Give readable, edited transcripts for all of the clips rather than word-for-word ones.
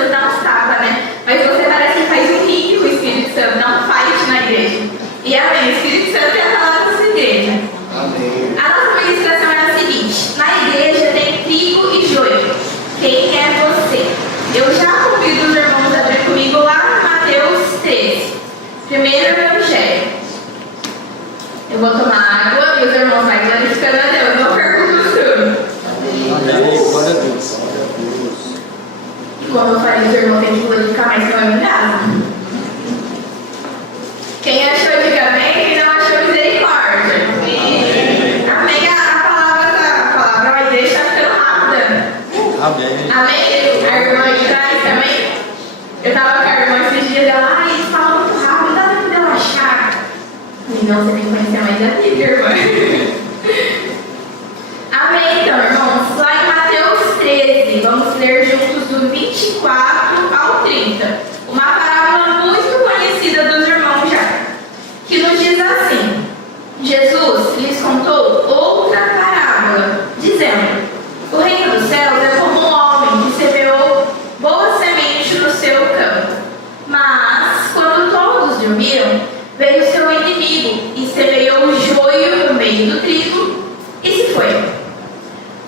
Jesus dá uns tapas, né? Mas você parece que faz um ringue com o Espírito Santo, dá um fight na igreja. E amém, o Espírito Santo é a palavra dessa igreja. Amém. A nossa ministração é a seguinte: na igreja tem trigo e joio. Quem é você? Eu já convido os irmãos a abrir comigo lá em Mateus 13, primeiro evangelho. Eu vou tomar água e os irmãos vão glorificando a Deus. Não pergunto tudo. Amém. Glória a Deus. E como eu falei, os irmãos têm que glorificar mais, senão eu me engasgo. Quem achou, diga amém. Quem não achou, misericórdia. Amém. A palavra vai deixar ficando rápida. Amém. Amém. A irmã aí atrás também. Eu tava com a irmã esses dias dela. Ai, eles falam muito rápido, dá pra me relaxar. Não, você tem que conhecer mais a Bíblia, irmã. Amém, então, irmãos. Lá em Mateus 13, vamos ler juntos do 24 ao 30. Uma parábola muito conhecida dos irmãos já, que nos diz assim: Jesus lhes contou outra parábola, dizendo: o reino dos céus é como um homem que semeou boa semente no seu campo. Mas, quando todos dormiram, veio seu inimigo e semeou o joio no meio do trigo e se foi.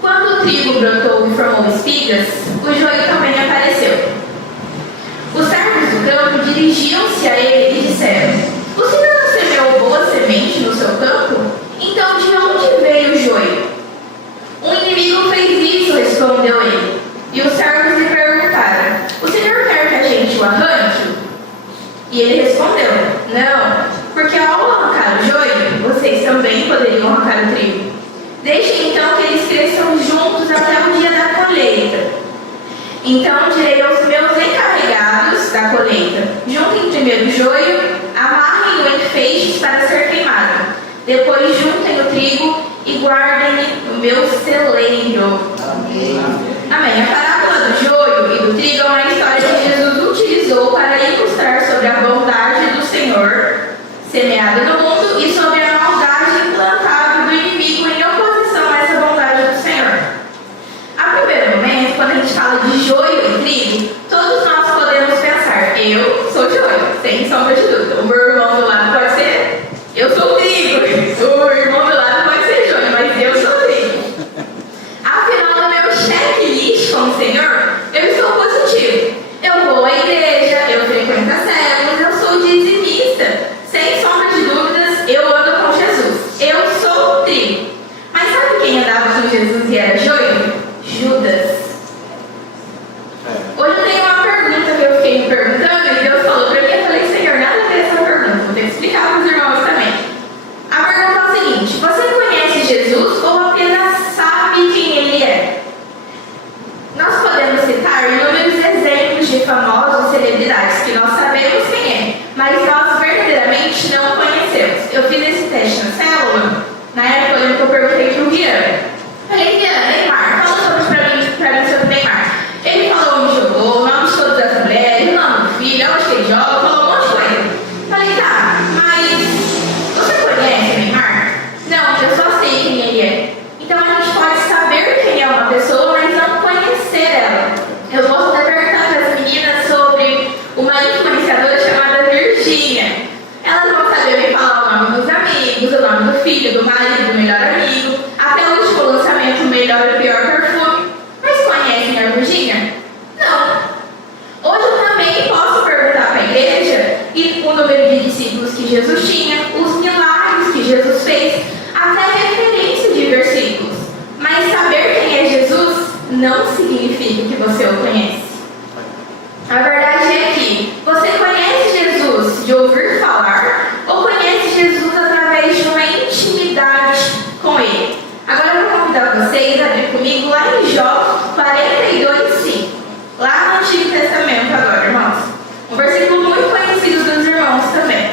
Quando o trigo brotou e formou espigas, o joio também apareceu. Os servos do campo dirigiam-se a ele e disseram: o senhor não semeou boa semente no seu campo? Então de onde veio o joio? Um inimigo fez isso, respondeu ele. E os servos lhe perguntaram: o senhor quer que a gente o arranque? E ele respondeu: não, porque ao arrancar o joio, vocês também poderiam arrancar o trigo. Deixem então que eles cresçam juntos até o dia da colheita. Então direi aos meus encarregados da colheita: juntem primeiro o joio, amarrem-o em feixes para ser queimado. Depois juntem o trigo e guardem no meu celeiro. Amém. Amém. A parábola do joio e do trigo é uma história que Jesus utilizou para ilustrar sobre a bondade do Senhor semeada no mundo e sobre a maldade implantada do inimigo em oposição a essa bondade do Senhor. A primeiro momento, quando a gente fala de joio e trigo, todos nós podemos pensar: eu sou joio, sem sombra de dúvida. O meu irmão do lado pode ser: eu sou trigo. O irmão do lado pode ser joio, mas eu sou trigo. Afinal, no meu checklist com o Senhor, eu estou positivo. Eu vou à igreja, eu frequento as células, eu sou dizimista. Sem sombra de dúvidas, eu ando com Jesus. Eu sou trigo. Mas sabe quem andava com Jesus e era joio? Judas. Hoje eu tenho uma pergunta que eu fiquei me perguntando e Deus falou pra mim. Eu falei: Senhor, nada a ver essa pergunta. Vou ter que explicar para os irmãos também. A pergunta é o seguinte: você conhece Jesus ou apenas sabe quem Ele é? Nós podemos citar inúmeros exemplos de famosos celebridades que nós sabemos quem é, mas nós verdadeiramente não conhecemos. Eu fiz esse teste na célula. Na época eu perguntei para o Guiana. Falei: Guiana, Neymar, fala pra mim sobre Neymar. Ele falou onde jogou, o nome de todas as mulheres, o nome do filho, onde que ele joga, falou um monte de coisa. Falei: tá, mas você conhece Neymar? Não, eu só sei quem ele é. Então a gente pode saber quem é uma pessoa, mas não conhecer ela. Eu vou até perguntar para as meninas sobre uma influenciadora chamada Virgínia. Elas vão saber me falar o nome dos amigos, o nome do filho, do marido, do melhor amigo, até o último lançamento, o melhor e o pior perfume. Mas conhecem a Virgínia? Não. Hoje eu também posso perguntar para a igreja e o número de discípulos que Jesus tinha, os milagres que Jesus fez, até referência de versículos. Mas saber quem é Jesus não significa que você o conhece. A verdade é que você conhece Jesus de ouvir falar ou conhece Jesus através de uma intimidade com Ele. Agora eu vou convidar vocês a abrir comigo lá em Jó 42:5. Lá no Antigo Testamento agora, irmãos. Um versículo muito conhecido dos irmãos também.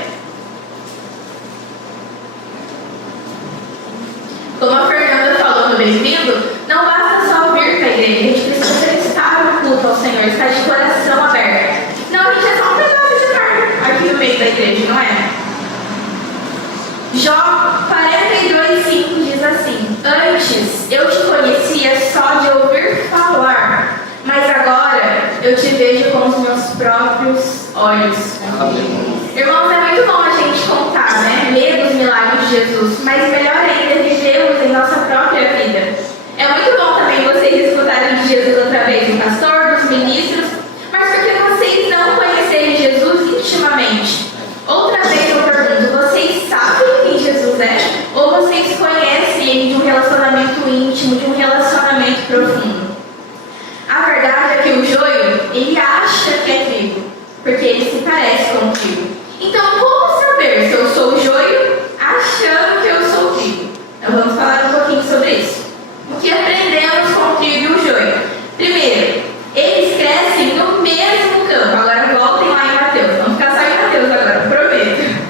Como a Fernanda falou no bem-vindo, não basta só vir para a igreja, a gente precisa estar no culto ao Senhor, estar de coração aberto. Não, a gente é só um pedaço de carne aqui no meio da igreja, não é? Jó 42:5 diz assim: antes eu te conhecia só de ouvir falar, mas agora eu te vejo olhos. Amém. Irmãos, é muito bom a gente contar, né? Ler os milagres de Jesus, mas melhor ainda vivê-los em nossa própria vida. É muito bom também vocês escutarem de Jesus através do pastor, dos ministros, mas porque vocês não conhecerem Jesus intimamente. Outra vez eu pergunto, vocês sabem quem Jesus é? Ou vocês conhecem ele de um relacionamento íntimo, de um relacionamento profundo? A verdade é que o joio, ele acha que é trigo, porque ele se parece com o trigo. Então, como saber se eu sou o joio achando que eu sou o trigo? Então, vamos falar um pouquinho sobre isso. O que aprendemos com o trigo e o joio? Primeiro, eles crescem no mesmo campo. Agora voltem lá em Mateus. Vamos ficar só em Mateus agora, prometo.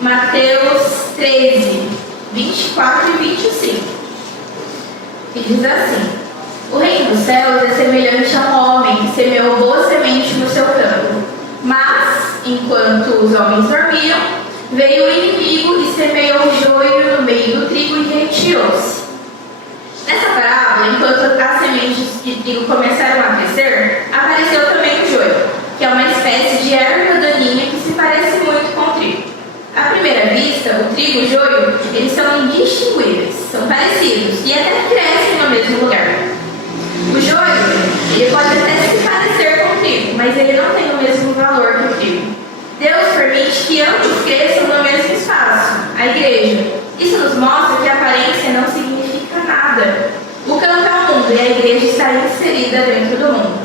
Mateus 13, 24 e 25. Que diz assim: o reino dos céus é semelhante a um homem que semeou boa semente no seu campo. Mas, enquanto os homens dormiam, veio o inimigo e semeou joio no meio do trigo e retirou-se. Nessa parábola, enquanto as sementes de trigo começaram a crescer, apareceu também o joio, que é uma espécie de erva daninha que se parece muito com o trigo. À primeira vista, o trigo e o joio, eles são indistinguíveis, são parecidos e até crescem no mesmo lugar. O joio, ele pode até se parecer com o trigo, mas ele não tem o mesmo valor que o trigo. Deus permite que ambos cresçam no mesmo espaço, a igreja. Isso nos mostra que a aparência não significa nada. O campo é o mundo e a igreja está inserida dentro do mundo.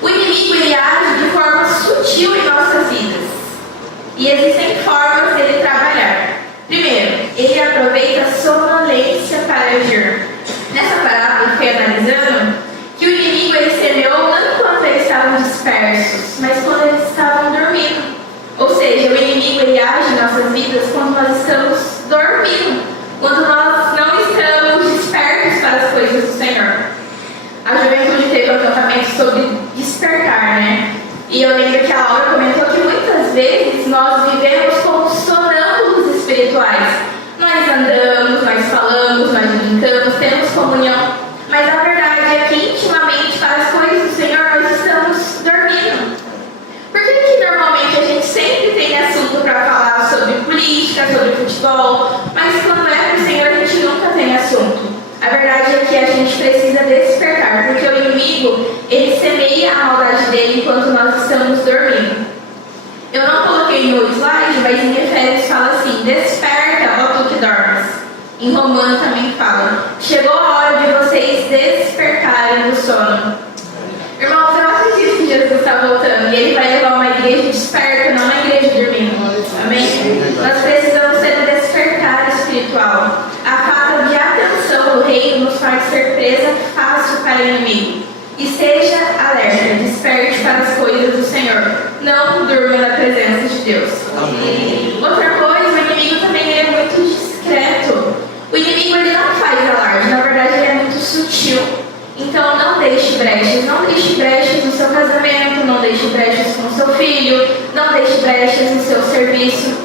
O inimigo, ele age de forma sutil em nossas vidas. E existem formas dele trabalhar. Primeiro, ele aproveita a sonolência para agir. Nessa parábola, eu fui analisando que o inimigo, ele semeou não quando eles estavam dispersos, mas quando eles estavam dormindo. Ou seja, o inimigo, ele age em nossas vidas quando nós estamos dormindo, quando nós não estamos despertos para as coisas do Senhor. A juventude teve um acampamento sobre despertar, né? E eu lembro que a Laura comentou que muitas vezes nós vivemos como sonâmbulos espirituais. Nós andamos, nós falamos, nós brincamos, temos comunhão, mas a verdade é que intimamente para as coisas do Senhor nós estamos dormindo. Por que normalmente a gente sempre tem assunto para falar sobre política, sobre futebol, mas quando é para o Senhor a gente nunca tem assunto? A verdade é que a gente precisa despertar, porque o inimigo, ele semeia a maldade dele enquanto nós estamos dormindo. Eu não coloquei no slide, mas em Efésios fala assim: desperta, ó tu que dormes. Em Romano também fala: chegou a hora de vocês despertarem do sono. Irmãos, eu acredito que Jesus está voltando e ele vai levar uma igreja desperta, não uma igreja dormindo. Amém? Nós precisamos ter um despertar espiritual. A falta de atenção do reino nos faz ser presa fácil para o inimigo. E seja alerta, desperte para as coisas do Senhor. Não durma na presença de Deus. Amém. Outra coisa, o inimigo também é muito discreto. O inimigo, ele não faz alarde, na verdade ele é muito sutil. Então não deixe brechas no seu casamento, não deixe brechas com o seu filho, não deixe brechas no seu serviço.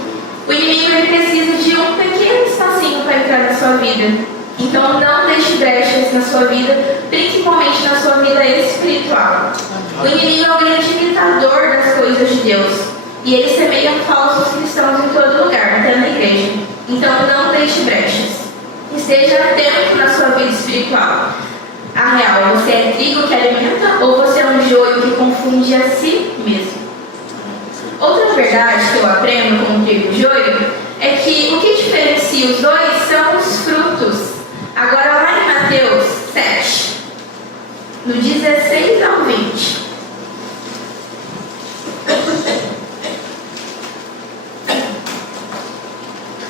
O inimigo, ele precisa de um pequeno espacinho para entrar na sua vida. Então não deixe brechas na sua vida, principalmente na sua vida espiritual. O inimigo é um grande imitador das coisas de Deus. E ele semeia falsos cristãos em todo lugar, até na igreja. Então não deixe brechas. Esteja atento na sua vida espiritual. A real, você é trigo que alimenta ou você é um joio que confunde a si mesmo? Outra verdade que eu aprendo com o trigo e o joio é que o que diferencia os dois são os frutos. Agora lá em Mateus 7, no 16 ao 20.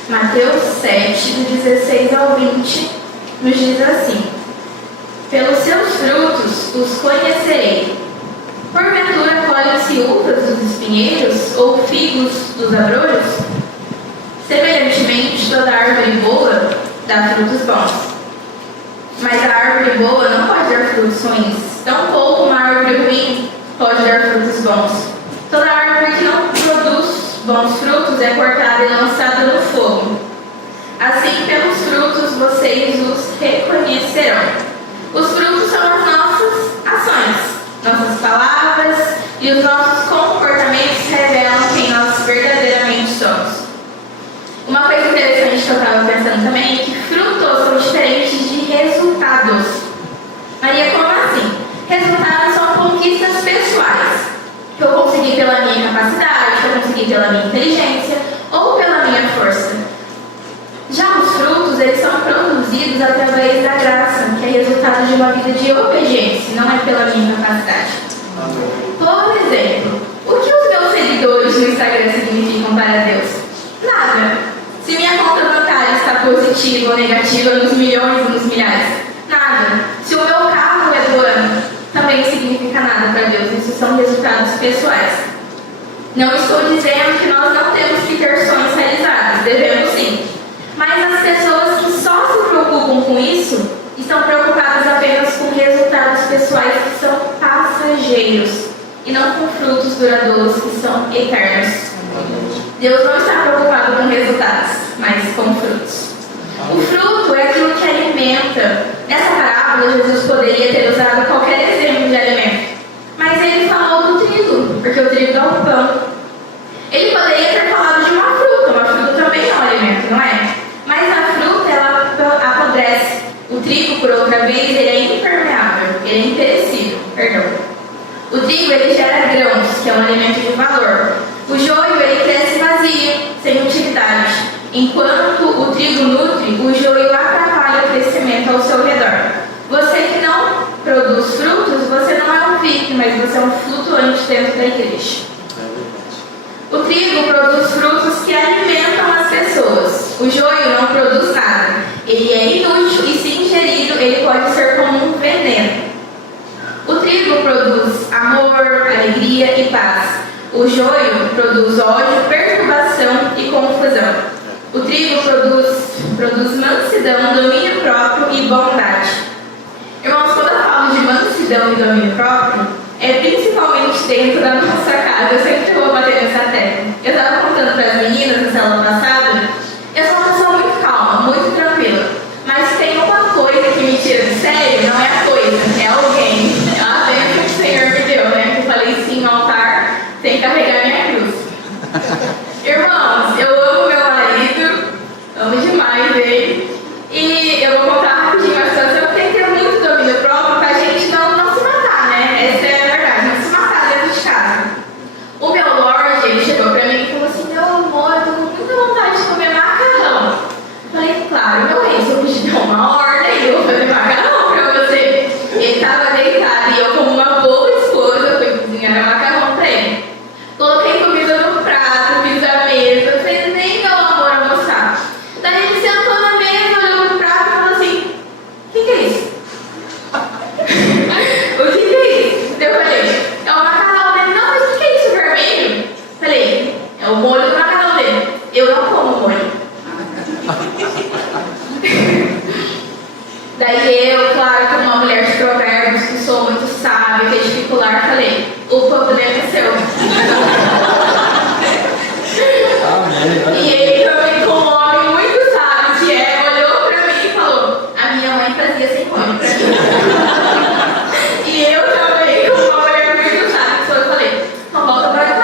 Mateus 7, do 16 ao 20, nos diz assim: pelos seus frutos os conhecerei. Porventura colhem-se uvas dos espinheiros ou figos dos abrolhos? Semelhantemente, toda árvore boa dá frutos bons. Mas a árvore boa não pode dar frutos ruins. Tampouco uma árvore ruim pode dar frutos bons. Toda árvore que não produz bons frutos é cortada e lançada no fogo. Assim, pelos frutos vocês os reconhecerão. Os frutos são as nossas ações, nossas palavras e os nossos comportamentos revelam quem nós verdadeiramente somos. Uma coisa interessante que eu estava pensando também é que frutos são diferentes de resultados. Maria, como assim? Resultados são conquistas pessoais, que eu consegui pela minha capacidade, que eu consegui pela minha inteligência ou pela minha força. Já os frutos, eles são produzidos através da graça, que é resultado de uma vida de obediência, não é pela minha capacidade. Por exemplo, o que os meus seguidores no Instagram significam para Deus? Nada. Se minha conta bancária está positiva ou negativa nos milhões ou nos milhares? Nada. Se o meu carro é do ano, também não significa nada para Deus. Isso são resultados pessoais. Não estou dizendo que nós não temos que ter sonhos realizados. Devemos sim. Mas as pessoas que só se preocupam com isso estão preocupadas apenas com resultados pessoais que são passageiros e não com frutos duradouros que são eternos. Deus não está preocupado com resultados, mas com frutos. O fruto é aquilo que alimenta. Nessa parábola, Jesus poderia ter usado qualquer exemplo de alimento, mas ele falou do trigo, porque o trigo é o pão. Ele poderia ter falado de uma fruta também é um alimento, não é? Mas a fruta, ela apodrece. O trigo, por outra vez, ele é impermeável, ele é imperecível, perdão. O trigo, ele gera grãos, que é um alimento de valor. O joio, ele cresce vazio, sem utilidade. Enquanto o trigo nutre, o joio atrapalha o crescimento ao seu redor. Você que não produz frutos, você não é um VIP, mas você é um flutuante dentro da igreja. O trigo produz frutos que alimentam as pessoas. O joio não produz nada. Ele é inútil e, se ingerido, ele pode ser como um veneno. O trigo produz amor, alegria e paz. O joio produz ódio, perturbação e confusão. O trigo produz mansidão, domínio próprio e bondade. Irmãos, quando eu falo de mansidão e domínio próprio, é principalmente dentro da nossa casa. Eu sempre vou bater nessa tecla. Eu estava contando para as meninas na célula passada, eu sou uma pessoa muito calma, muito tranquila. Mas tem uma coisa que me tira de sério, não é a coisa, é alguém. É a bênção que o Senhor me deu, né? Que eu falei sim no altar, sem carregar minha cruz. Irmãos, eu amo meu marido, amo demais ele. E eu vou contar rapidinho a situação. Eu tenho que ter muito domínio próprio pra gente não se matar, né? Essa é a verdade, não se matar dentro de casa. O meu Lorde, ele chegou pra mim e falou assim: meu amor, eu tô com muita vontade de comer macarrão. Eu falei, claro, meu rei, se eu pedir uma ordem, eu vou fazer macarrão pra você. Ele tava deitado e eu, como uma boa esposa, fui cozinhar macarrão pra ele. Coloquei comida no prato, fiz a mesa, fez nem meu amor almoçar. Daí ele sentou na mesa, olhou pro prato e falou assim: o que é isso? O que é isso? Eu falei, é o macarrão dele. Não, mas o que é isso vermelho? Falei, é o molho do macarrão dele. Eu não como molho. Daí eu, claro, como uma mulher de provérbios, que sou muito sábia, que é dificular, falei, o problema é seu. E ele também, como um homem muito sábio que é, olhou pra mim e falou: a minha mãe fazia sem molho pra mim. E eu também, como uma mulher muito sábia que sou, eu falei: então volta pra casa.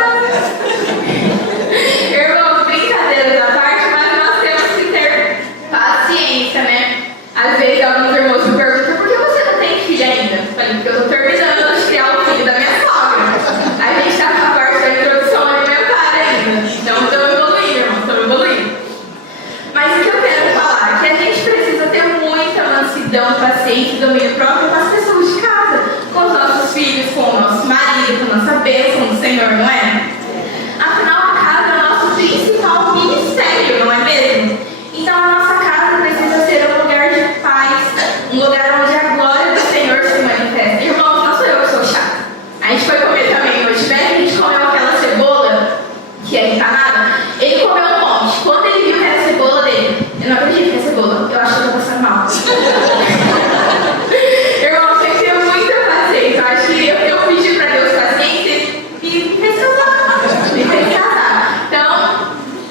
Irmãos, brincadeiras à parte, mas nós temos que ter paciência, né? Às vezes alguns irmãos me perguntam: por que você não tem filho ainda? Eu falei, porque eu tô terminando de criar o filho da minha sogra. A gente tá com a parte da introdução alimentar ainda. Então estamos evoluindo, irmãos, estamos evoluindo. Mas o que eu quero falar é que a gente precisa ter muita mansidão, paciência e domínio próprio com as pessoas de casa, com os nossos filhos, com o nosso marido, com a nossa bênção do Senhor, não é? Afinal, a casa é o nosso principal ministério, não é mesmo? Então a nossa casa precisa ser um lugar de paz, um lugar onde a glória do Senhor se manifesta. Irmãos, não sou eu que sou chata. A gente foi comer também hoje, né? A gente comeu aquela cebola que é empanada. Ele comeu um monte. Quando ele viu que era a cebola dele, eu não acredito que é cebola, eu acho que eu tô passando mal. Irmãos, tem que ter muita paciência. Eu acho que eu pedi pra Deus paciência e me fez casar. Então,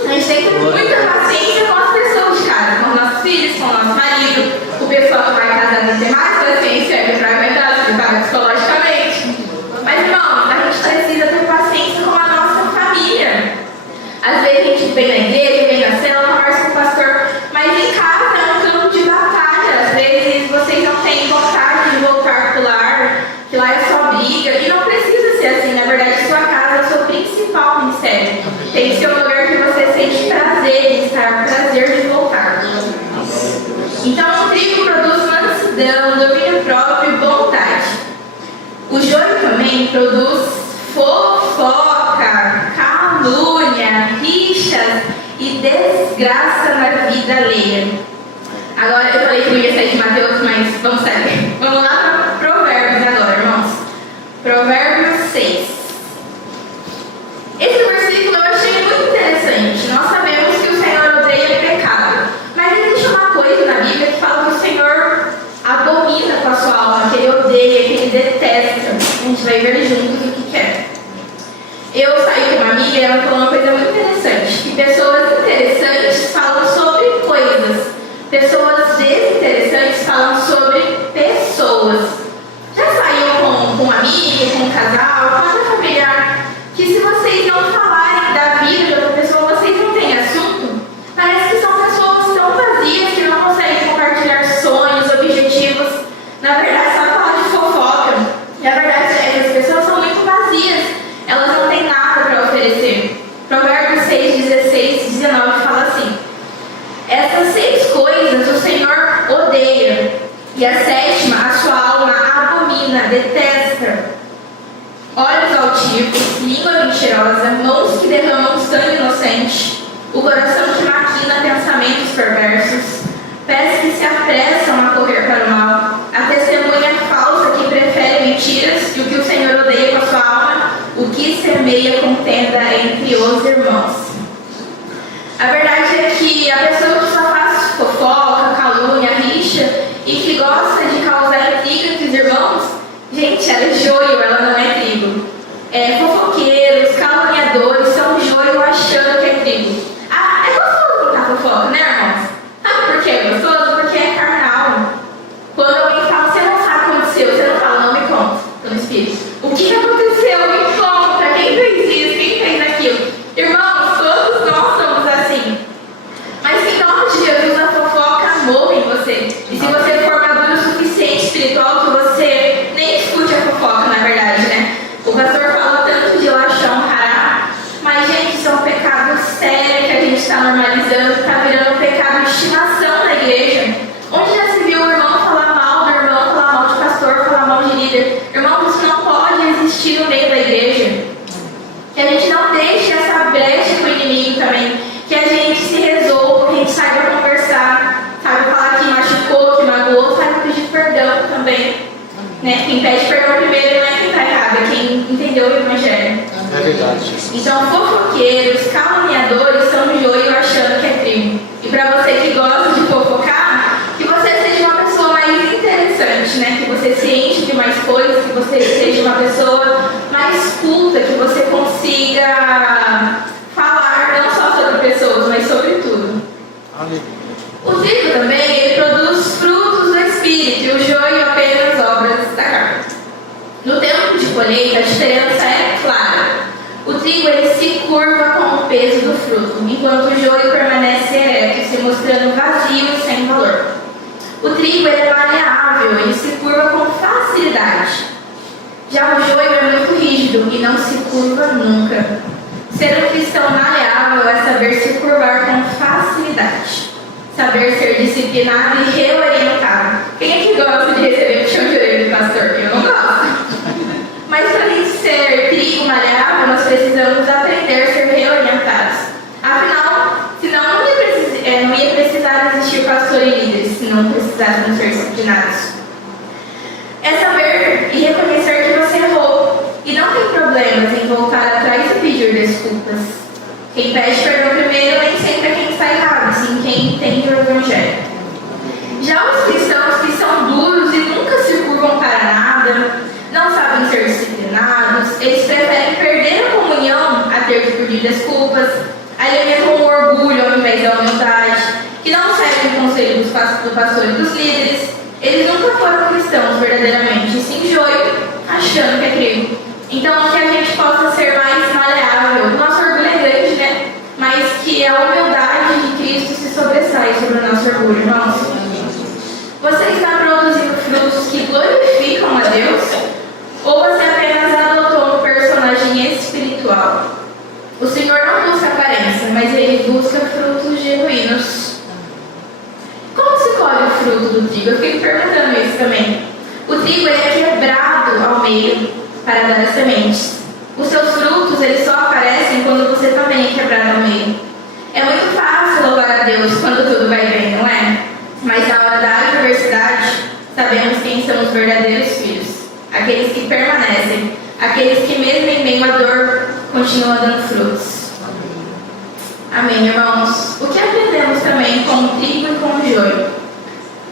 a gente tem que ter muita paciência com as pessoas de casa, com os nossos filhos, com o nosso marido. marido, o pessoal que vai casar tem que ter mais paciência para aguentar, se preparar psicologicamente. Mas, irmãos, a gente precisa ter paciência com a nossa família. Às vezes a gente vem na igreja, vem na célula, conversa com o pastor, mas em casa é um campo de batalha. Às vezes vocês não têm vontade de voltar para o lar, que lá é só briga, e não precisa ser assim. Na verdade, sua casa é o seu principal ministério. Tem que ser um lugar que você sente prazer de estar, prazer de voltar. Então, o trigo produz mansidão, domínio próprio e bondade. O joio também produz fofoca, calúnia, rixas e desgraça na vida alheia. Agora, eu falei que não ia sair de Mateus, mas vamos sair. Vamos lá para Provérbios agora, irmãos. Provérbios 6. Esse versículo eu achei muito interessante. Nós sabemos que o Senhor odeia pecado. Mas existe uma coisa na Bíblia que fala que o Senhor abomina com a sua alma, que Ele odeia, que Ele detesta. A gente vai ver juntos o que quer. Eu saí com uma amiga e ela falou uma coisa muito interessante, que pessoas interessantes falam sobre coisas, pessoas desinteressantes falam sobre pessoas. Já saiu com uma amiga, com um casal, com outra familiar, que se vocês não falarem da vida de outra pessoa, vocês não têm assunto? Parece que são pessoas tão vazias que não conseguem compartilhar sonhos, objetivos. Na verdade, só falar de fofoca. E a verdade é que as pessoas são muito vazias. Elas não têm nada para oferecer. Provérbios 6, 16, 19 fala assim: essas 6 coisas o Senhor odeia, e a 7ª a sua alma abomina, detesta: olhos altivos, língua mentirosa, mãos que derramam sangue inocente, o coração que maquina pensamentos perversos, pés que se apressam a correr para o mal, a testemunha falsa que prefere mentiras, e o que o Senhor odeia com a sua alma, o que semeia contenda entre os irmãos. A verdade é que a pessoa que só faz fofoca, calúnia, rixa e que gosta de causar intriga entre os irmãos, gente, ela é joio, ela não é trigo. Fofoqueiros, caluniadores são joio achando que é trigo. Ah, é gostoso contar fofoca, né, irmãos? Sabe por que é gostoso? Porque é carnal. Quando alguém fala, você não sabe o que aconteceu, você não fala, não me conta, pelo Espírito. O que aconteceu? Me conta. Quem fez isso? Quem fez aquilo? Irmãos, todos nós somos assim. Mas em nome de Jesus, a fofoca morre em você. E se você for maduro o suficiente espiritual, que você nem escute a fofoca, na verdade, né? O pastor fala tanto de lachão, hará, mas, gente, isso é um pecado sério que a gente está normalizando, está virando um pecado de estimação na igreja. Onde já se viu o irmão falar mal do irmão, falar mal de pastor, falar mal de líder? Irmão, isso não pode existir no meio da igreja. Que a gente não deixe essa brecha com o inimigo também. Que a gente se resolva, que a gente saiba conversar, saiba falar que machucou, que magoou, saiba pedir perdão também. Né? Quem pede perdão primeiro não é quem está errado, é quem entendeu o Evangelho. É verdade. Então, fofoqueiros, caluniadores são joio achando que é trigo. E para você que gosta de fofocar, que você seja uma pessoa mais interessante, né? Que você se enche de mais coisas, que você seja uma pessoa mais culta, que você consiga falar não só sobre pessoas, mas sobre tudo. O trigo também, ele produz frutos do Espírito, e o joio apenas obras da carne. No tempo de colheita, a diferença é clara. O trigo, ele se curva com o peso do fruto, enquanto o joio permanece ereto, se mostrando vazio e sem valor. O trigo, ele é maleável, ele se curva com facilidade. Já o joio é muito rígido e não se curva nunca. Ser um cristão maleável é saber se curvar com facilidade. Saber ser disciplinado e reorientado. Quem é que gosta de receber puxão de orelha do pastor? Eu não gosto. Mas para a gente ser trigo maleável, nós precisamos aprender a ser reorientados. Afinal, senão não ia precisar existir pastor e líderes, se não precisássemos ser disciplinados. É saber e reconhecer que você errou. E não tem problemas em voltar atrás e pedir desculpas. Quem pede perdão primeiro nem sempre é quem está errado, sim quem entende o Evangelho. Já os cristãos que são duros e nunca se curvam para nada, não sabem ser disciplinados, eles preferem perder a comunhão a ter que pedir desculpas, alimentam o orgulho ao invés da humildade, que não seguem o conselho dos do pastor e dos líderes. Eles nunca foram cristãos verdadeiramente, sim joio, achando que é trigo. Então, que a gente possa ser mais maleável. O nosso orgulho é grande, né? Mas que a humildade de Cristo se sobressai sobre o nosso orgulho, irmãos. Você está produzindo frutos que glorificam a Deus? Ou você apenas adotou um personagem espiritual? O Senhor não busca aparência, mas Ele busca frutos genuínos. Como se colhe o fruto do trigo? Eu fiquei perguntando isso também. O trigo ele é quebrado ao meio para dar as sementes. Os seus frutos eles só aparecem quando você também é quebrado ao meio. É muito fácil louvar a Deus quando tudo vai bem, não é? Mas na hora da adversidade, sabemos quem são os verdadeiros filhos. Aqueles que permanecem, aqueles que mesmo em meio à dor, continuam dando frutos. Amém, irmãos? O que aprendemos também com o trigo e com o joio?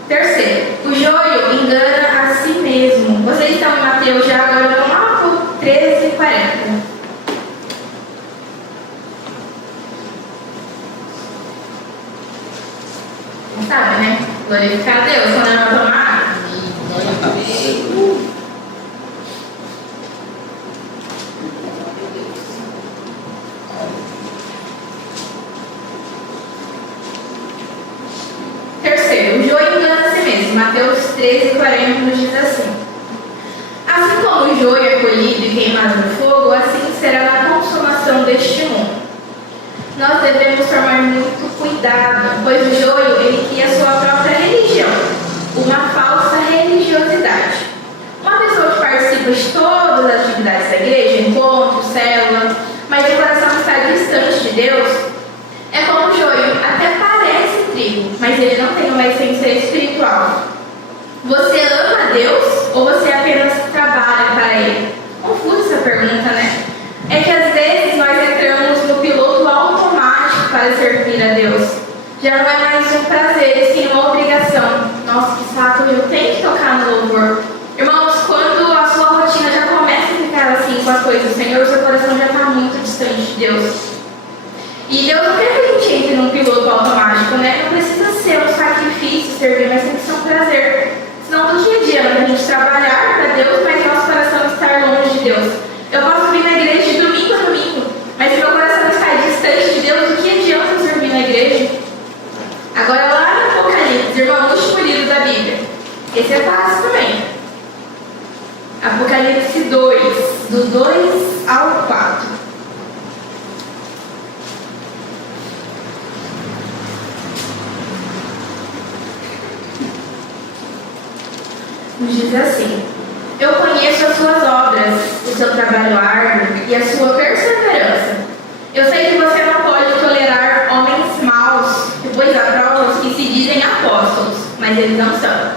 Terceiro, o joio engana a si mesmo. Vocês estão em Mateus já agora, vamos lá por 13:40. Sabe, né? Glorificar a Deus quando ela vai tomar. Terceiro, o joio engana a si mesmo. Mateus 13:40 nos diz assim: assim como o joio é colhido e queimado no fogo, assim será na consumação deste mundo. Nós devemos tomar muito cuidado, pois o joio ele cria sua própria religião, uma falsa religiosidade. Uma pessoa que participa de todas as atividades da igreja, encontro, célula, mas de coração está distante de Deus, é como o joio, até parece trigo, mas ele não tem uma essência espiritual. Você ama a Deus ou você apenas trabalha para Ele? Confusa essa pergunta, né? É que às vezes nós entramos no piloto automático para servir a Deus. Já não é mais um prazer, e sim uma obrigação. Nossa, que saco, eu tenho que tocar no louvor. Irmãos, quando a sua rotina já começa a ficar assim com as coisas do Senhor, o seu coração já está muito distante de Deus. E Deus não quer que a gente entre num piloto automático, né? Não precisa ser um sacrifício servir, mas tem que ser um prazer. Senão, do que adianta a gente trabalhar para Deus, mas nosso coração estar longe de Deus? Eu posso vir na igreja de domingo a domingo, mas se meu coração está distante de Deus, do que adianta eu servir na igreja? Agora, lá no Apocalipse, irmão, o último livro da Bíblia. Esse é fácil também. Apocalipse 2, do 2 ao 4. Nos diz assim: eu conheço as suas obras, o seu trabalho árduo e a sua perseverança. Eu sei que você não pode tolerar homens maus, pois há provas que se dizem apóstolos, mas eles não são.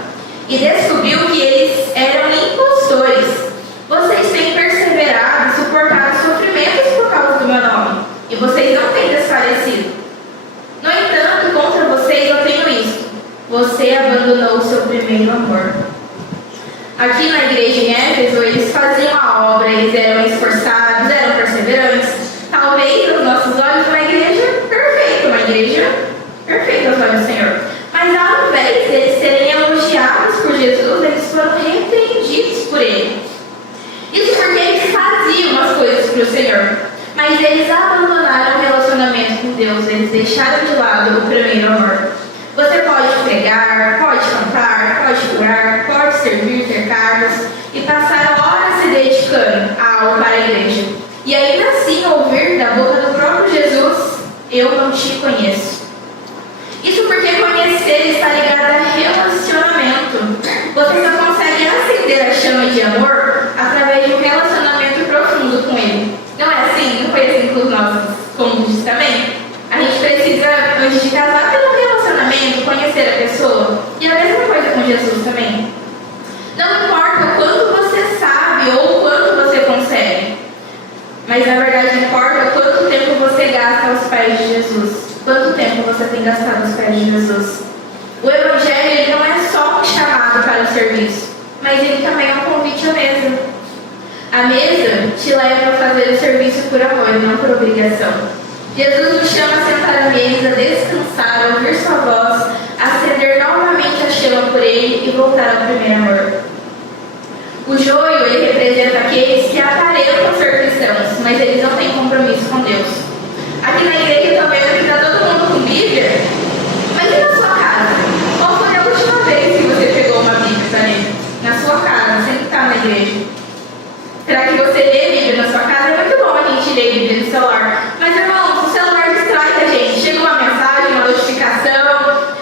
E descobriu que eles eram impostores. Vocês têm perseverado e suportado sofrimentos por causa do meu nome, e vocês não têm desfalecido. No entanto, contra vocês eu tenho isso: você abandonou o seu primeiro amor. Aqui na igreja em Éfeso, eles faziam a obra, eles eram esforçados, eram perseverantes. Talvez aos nossos olhos uma igreja perfeita aos olhos do Senhor. Mas ao invés de eles serem elogiados por Jesus, eles foram repreendidos por Ele. Isso porque eles faziam as coisas para o Senhor, mas eles abandonaram o relacionamento com Deus, eles deixaram de lado o primeiro amor. Você pode pregar, pode cantar, pode curar, pode servir, ter cargos e passar horas se dedicando a algo para a igreja. E ainda assim ouvir da boca do próprio Jesus: eu não te conheço. Isso porque conhecer está ligado a relacionamento. Você só consegue acender a chama de amor através de um relacionamento profundo com Ele. Não é assim? Não foi assim com os nossos cônjuges também? A gente precisa, antes de casar, ter um relacionamento, conhecer a pessoa. E a mesma coisa com Jesus também. Não importa o quanto você sabe ou o quanto você consegue, mas na verdade importa quanto tempo você gasta aos pés de Jesus. Quanto tempo você tem gastado aos pés de Jesus? O Evangelho ele não é só um chamado para o serviço, mas ele também é um convite à mesa. A mesa te leva a fazer o serviço por amor e não por obrigação. Jesus nos chama a sentar à mesa, descansar, ouvir sua voz, acender novamente voltar ao primeiro amor. O joio, ele representa aqueles que aparentam ser cristãos, mas eles não têm compromisso com Deus. Aqui na igreja eu estou vendo que está todo mundo com Bíblia, mas e na sua casa? Qual foi a última vez que você pegou uma Bíblia para ler? Na sua casa, sem estar na igreja. Será que você lê Bíblia na sua casa? É muito bom a gente ler Bíblia no celular. Mas, irmãos, o celular distrai a gente. Chega uma mensagem, uma notificação,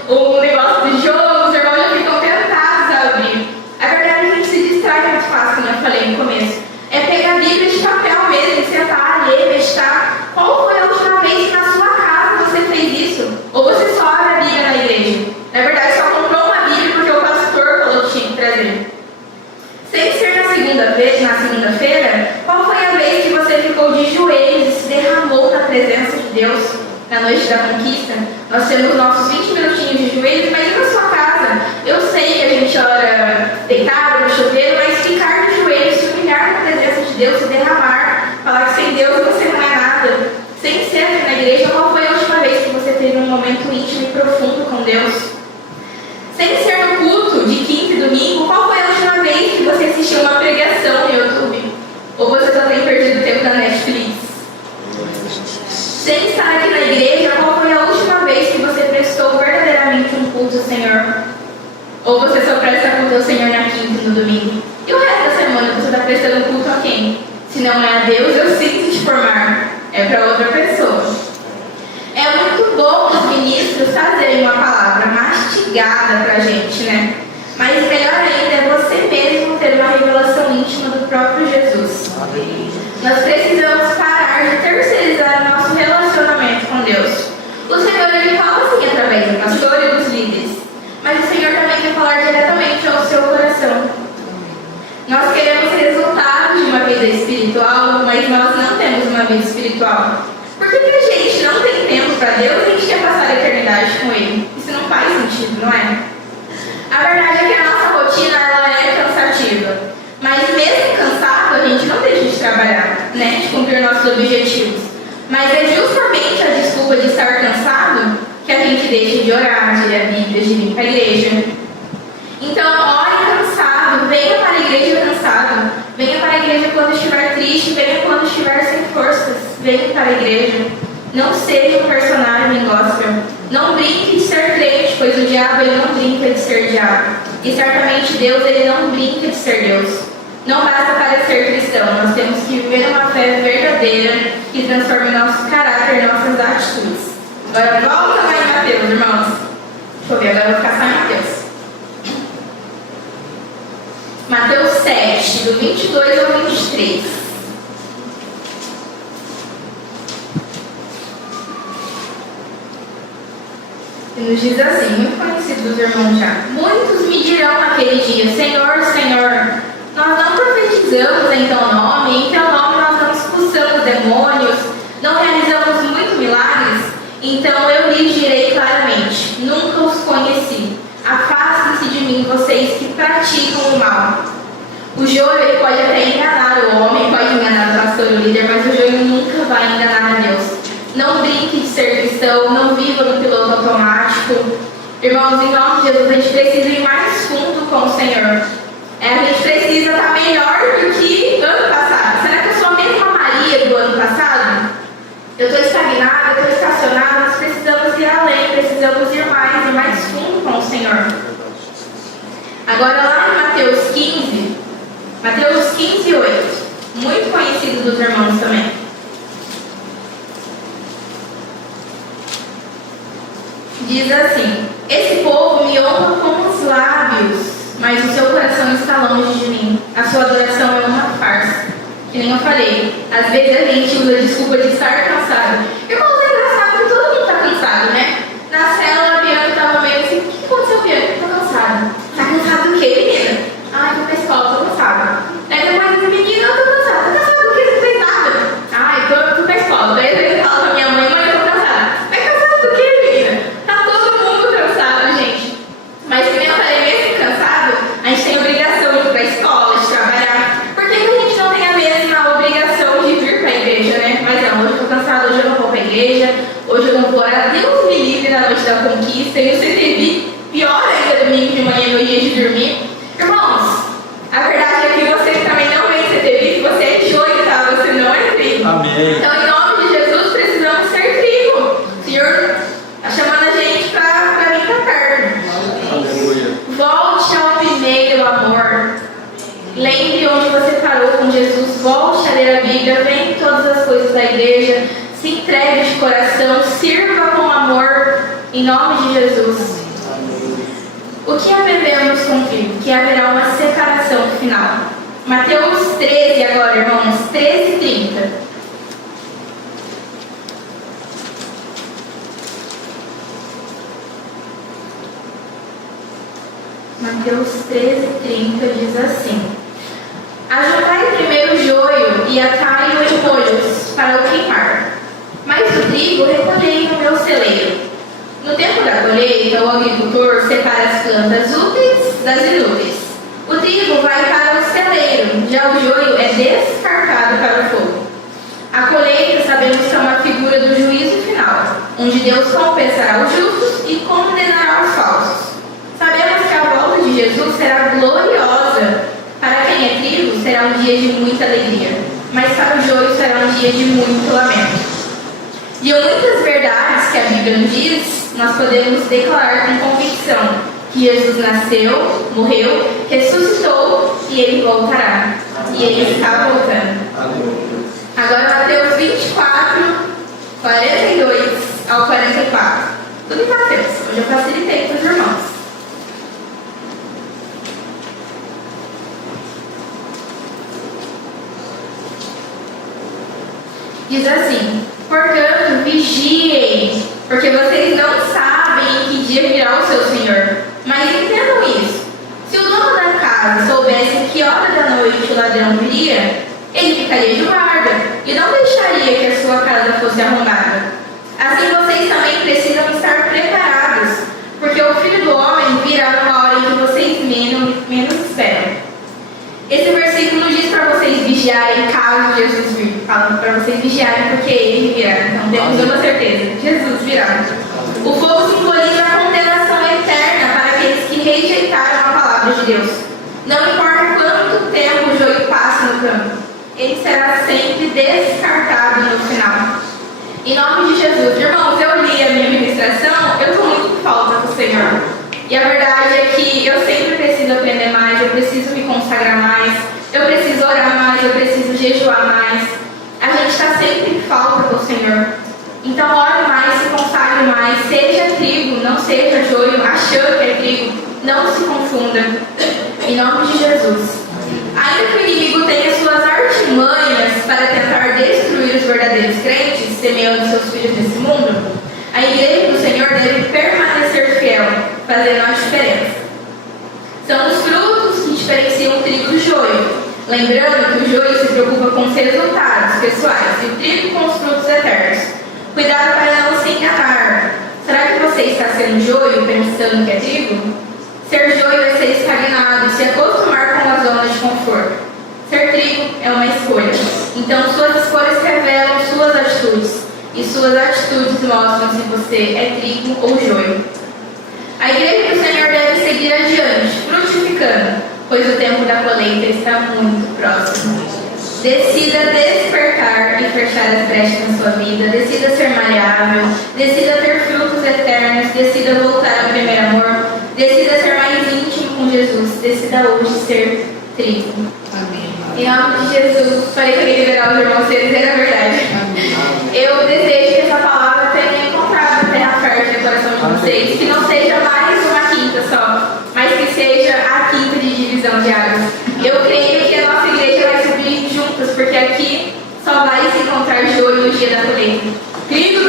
um negócio de jogo, os irmãos já ficam tentados a abrir. A verdade, a gente se distrai muito fácil, como eu falei no começo. É pegar a Bíblia de papel mesmo, sentar, ler, meditar. Qual foi a última vez que na sua casa você fez isso? Ou você só abre a Bíblia na igreja? Na verdade, só comprou uma Bíblia porque o pastor falou que tinha que trazer. Sem ser na segunda-feira, qual foi a vez que você ficou de joelhos e se derramou na presença de Deus na noite da conquista? Nós temos nossos 20 minutinhos de joelhos, mas e na sua casa? Eu sei que a gente ora deitado no chuveiro, mas ficar de joelhos, se humilhar na presença de Deus, se derramar, falar que sem Deus você não é nada. Sem ser aqui na igreja, qual foi a última vez que você teve um momento íntimo e profundo com Deus? Sem ser no culto de quinta e domingo, qual foi a última vez que você assistiu uma pregação no YouTube? Ou você só tem perdido tempo na Netflix? Sem estar aqui na igreja, qual foi a última vez que você prestou verdadeiramente um culto ao Senhor? Ou você só presta culto ao Senhor na quinta e no domingo? E o resto da semana você está prestando culto a quem? Se não é a Deus, eu sinto te formar. É para outra pessoa. É muito bom os ministros trazerem uma palavra mastigada para a gente, né? Mas melhor ainda é você mesmo ter uma revelação íntima do próprio Jesus. Nós precisamos parar de terceirizar o nosso relacionamento com Deus. O Senhor, ele fala assim através do pastor e dos líderes. Mas o Senhor também quer falar diretamente ao seu coração. Nós queremos resultados de uma vida espiritual, mas nós não temos uma vida espiritual. Por que a gente não tem tempo para Deus e a gente quer passar a eternidade com Ele? Isso não faz sentido, não é? A verdade é que a nossa rotina ela é cansativa. Mas mesmo cansado, a gente não deixa de trabalhar, né? De cumprir nossos objetivos. Mas é justamente a desculpa de estar cansado que a gente deixa de orar, de ler a Bíblia, de vir para a igreja. Então, ore cansado, venha para a igreja cansado. Venha para a igreja quando estiver triste, venha quando estiver sem forças. Venha para a igreja. Não seja um personagem gospel. Não brinque de ser crente, pois o diabo ele não brinca de ser diabo. E certamente Deus ele não brinca de ser Deus. Não basta parecer cristão, nós temos que viver uma fé verdadeira que transforme nosso caráter e nossas atitudes. Agora volta lá em Mateus, irmãos. Deixa eu ver, agora eu vou ficar só em Mateus. Mateus 7, do 22 ao 23. E nos diz assim, muito conhecido dos irmãos já. Muitos me dirão naquele dia, Senhor, Senhor, nós não profetizamos em teu nome, em teu nome nós não expulsamos demônios, não realizamos muitos milagres? Então eu lhes direi claramente, nunca os conheci. Afastem-se de mim, vocês que praticam o mal. O joio ele pode até enganar o homem, pode enganar o pastor, o líder, mas o joio nunca vai enganar a Deus. Não brinque de ser cristão, não viva no piloto automático. Irmãos, em nome de Jesus, a gente precisa ir mais fundo com o Senhor. A gente precisa estar melhor do que ano passado. Será que eu sou a mesma Maria do ano passado? Eu estou estagnada, eu estou estacionada, nós precisamos ir além, precisamos ir mais fundo com o Senhor. Agora lá em Mateus 15, Mateus 15, 8, muito conhecido dos irmãos também. Diz assim, esse povo me honra com os lábios, mas o seu coração está longe de mim. A sua adoração é uma farsa. Que nem eu falei, às vezes a gente usa a desculpa de estar cansado. Irmãos, é engraçado que todo mundo está cansado, né? Na célula, a Bianca estava meio assim, o que aconteceu, Bianca? Estou cansada. Está cansada do quê, menina? Ai, estou na escola, estou cansada. Aí depois diz, menina, eu estou cansada. Está cansada do quê? Você não fez nada. Ai, estou na escola. Daí eu falo para minha mãe, eu estou cansada. Mas cansada do quê, menina? Está todo mundo cansado, gente. Mas que nem eu falei, mesmo cansado, a gente tem obrigação de ir para a escola, de trabalhar. Por que a gente não tem a mesma obrigação de vir para a igreja, né? Mas não, hoje eu estou cansada, hoje eu não vou para a igreja. no dia de dormir. Irmãos, a verdade é que você também não vem ser feliz, você é joio, tá? Você não é trigo. Amém. Então, em nome de Jesus, precisamos ser trigo. O Senhor está chamando a gente para vir para perto. Aleluia. Volte ao primeiro amor. Lembre onde você parou com Jesus. Volte a ler a Bíblia. Vem todas as coisas da igreja. Se entregue de coração. Sirva com amor. Em nome de Jesus. O que aprendemos com Cristo? Que haverá uma separação final. Mateus 13 agora, irmãos. 13 e 30. Mateus 13:30 diz assim: Ajuntai primeiro o joio e atai-o em molhos para o queimar, mas o trigo recolhei no meu celeiro. No tempo da colheita, o agricultor separa as plantas úteis das inúteis. O trigo vai para o celeiro, já o joio é descartado para o fogo. A colheita sabemos que é uma figura do juízo final, onde Deus compensará os justos e condenará os falsos. Sabemos que a volta de Jesus será gloriosa. Para quem é trigo, será um dia de muita alegria, mas para o joio será um dia de muito lamento. De muitas verdades que a Bíblia nos diz, nós podemos declarar com convicção que Jesus nasceu, morreu, ressuscitou e Ele voltará. E Ele está voltando. Agora Mateus 24, 42 ao 44. Tudo em Mateus. Hoje eu facilitei para os irmãos. Diz assim: portanto, vigiem, porque vocês não sabem em que dia virá o seu Senhor. Mas entendam isso: se o dono da casa soubesse que hora da noite o ladrão viria, ele ficaria de guarda e não deixaria que a sua casa fosse arrombada. Assim vocês também precisam estar preparados, porque o Filho do Homem virá numa hora em que vocês menos esperam. Esse versículo diz para vocês vigiarem caso Jesus vir. Fala para vocês vigiarem porque Ele virá. Então temos uma certeza: Jesus virá. O fogo simboliza a condenação eterna para aqueles que rejeitaram a palavra de Deus. Não importa quanto tempo o joio passe no campo, ele será sempre descartado no final. Em nome de Jesus. Irmãos, eu li a minha ministração, eu estou muito em falta do Senhor. E a verdade é que eu sempre preciso aprender mais, eu preciso me consagrar mais, eu preciso orar mais, eu preciso jejuar mais. A gente está sempre em falta com o Senhor. Então ore mais, se consagre mais, seja trigo, não seja joio, achando que é trigo, não se confunda. Em nome de Jesus. Ainda que o inimigo tenha suas artimanhas para tentar destruir os verdadeiros crentes, semeando seus filhos nesse mundo, a igreja do Senhor deve permanecer fiel, fazendo a diferença. São os frutos que diferenciam o trigo do joio. Lembrando que o joio se preocupa com os resultados pessoais e o trigo com os frutos eternos. Cuidado para não se enganar. Será que você está sendo joio pensando que é trigo? Ser joio é ser estagnado e se acostumar com a zona de conforto. Ser trigo é uma escolha. Então suas escolhas revelam suas atitudes. E suas atitudes mostram se você é trigo ou joio. A igreja do Senhor deve seguir adiante, frutificando, pois o tempo da colheita está muito próximo. Decida despertar e fechar as brechas na sua vida. Decida ser maleável. Decida ter frutos eternos. Decida voltar ao primeiro amor. Decida ser mais íntimo com Jesus. Decida hoje ser trigo. Amém. Em nome de Jesus, falei que eu queria liberar os irmãos, vocês dizer a verdade. Eu desejo que essa palavra tenha encontrado terra fértil no coração de vocês. Que não seja mais uma quinta só, mas que seja a quinta de divisão de águas. Eu creio que a nossa igreja vai subir juntas, porque aqui só vai se encontrar joio no dia da colheita. Trigo